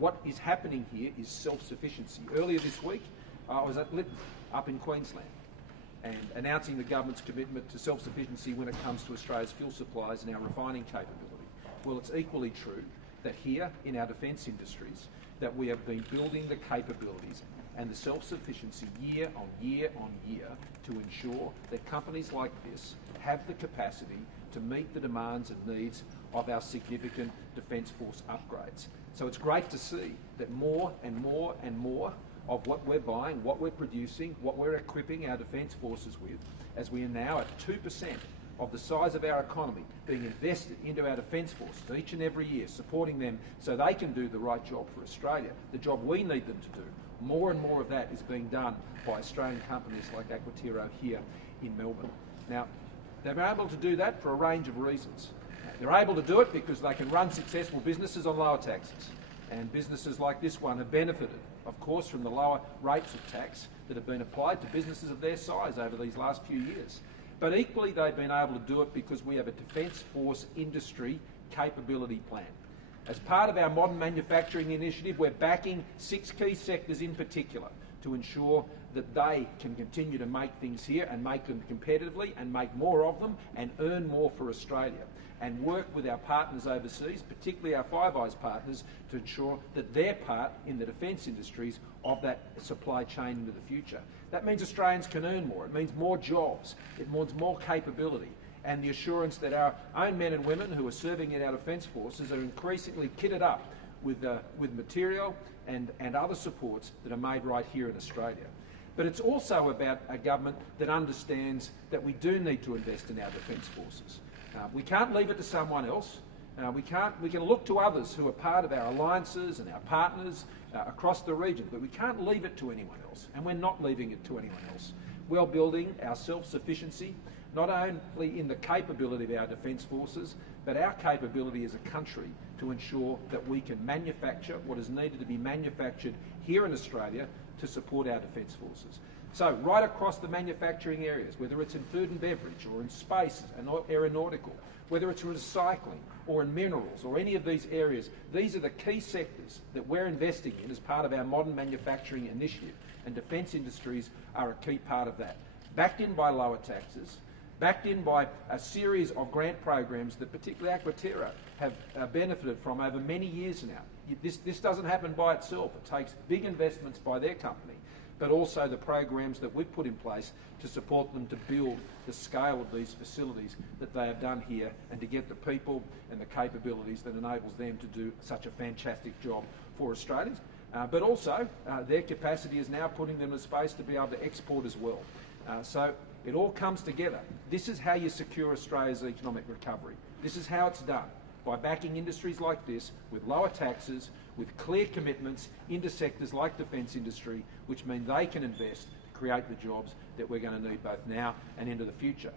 what is happening here is self-sufficiency. Earlier this week, I was at Lytton up in Queensland and announcing the government's commitment to self-sufficiency when it comes to Australia's fuel supplies and our refining capability. Well, it's equally true that here in our defence industries that we have been building the capabilities and the self-sufficiency year on year on year to ensure that companies like this have the capacity to meet the demands and needs of our significant Defence Force upgrades. So it's great to see that more and more and more of what we're buying, what we're producing, what we're equipping our Defence Forces with, as we are now at 2% of the size of our economy being invested into our Defence Forces each and every year, supporting them so they can do the right job for Australia, the job we need them to do. More and more of that is being done by Australian companies like Aquatero here in Melbourne. Now, they're able to do that for a range of reasons. They're able to do it because they can run successful businesses on lower taxes, and businesses like this one have benefited, of course, from the lower rates of tax that have been applied to businesses of their size over these last few years. But equally, they've been able to do it because we have a Defence Force industry capability plan. As part of our modern manufacturing initiative, we're backing 6 key sectors in particular to ensure that they can continue to make things here and make them competitively and make more of them and earn more for Australia, and work with our partners overseas, particularly our Five Eyes partners, to ensure that their part in the defence industries of that supply chain into the future. That means Australians can earn more. It means more jobs. It means more capability, and the assurance that our own men and women who are serving in our Defence Forces are increasingly kitted up with material and other supports that are made right here in Australia. But it's also about a government that understands that we do need to invest in our Defence Forces. We can't leave it to someone else. We can look to others who are part of our alliances and our partners across the region, but we can't leave it to anyone else, and we're not leaving it to anyone else. We're building our self-sufficiency, not only in the capability of our Defence Forces, but our capability as a country to ensure that we can manufacture what is needed to be manufactured here in Australia to support our Defence Forces. So right across the manufacturing areas, whether it's in food and beverage or in space and aeronautical, whether it's recycling or in minerals or any of these areas, these are the key sectors that we're investing in as part of our modern manufacturing initiative, and defence industries are a key part of that. Backed in by lower taxes, backed in by a series of grant programs that particularly Aquatero have benefited from over many years now. This doesn't happen by itself. It takes big investments by their company, but also the programs that we've put in place to support them to build the scale of these facilities that they have done here, and to get the people and the capabilities that enables them to do such a fantastic job for Australians. But also their capacity is now putting them in a space to be able to export as well. So it all comes together. This is how you secure Australia's economic recovery. This is how it's done, by backing industries like this with lower taxes, with clear commitments into sectors like defence industry, which mean they can invest to create the jobs that we're going to need both now and into the future.